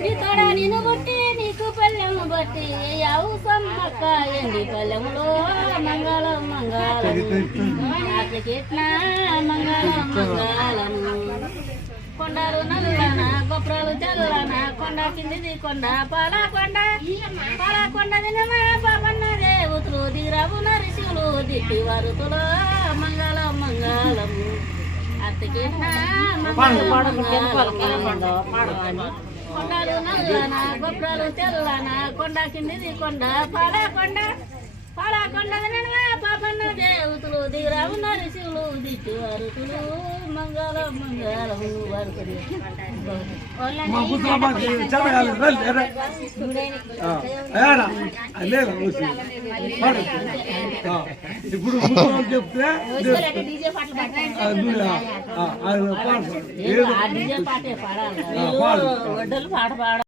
నీ తోడ నిన్ను బట్టి నీకు పల్లెము బట్టి అవు సమ్మక్క ఎండి పల్లెములో మంగళం మంగళం నాకెట్న మంగళం మంగళం కొండలు నల్లన గొప్పలు తెల్లన కొండ కిందిది కొండ పాలకొండ పాలకొండ దినమా పాపన్న దేవతలు దిగిరావు నరిశివులు దిట్టి వరుతులో మంగళం మంగళం అత్తకెట్న కొండలు నల్లన గొప్పలు తెల్లన కొండ కిందిది కొండ పాలకొండ పాలకొండ దినమా పాపన్న దేవతలు దిగిరావు నరిశివులు దిట్టి వరుతులు మంగళం మంగళం వరుతులు ఇప్పుడు చెప్తే పాటే పాడాలి పాట పాడ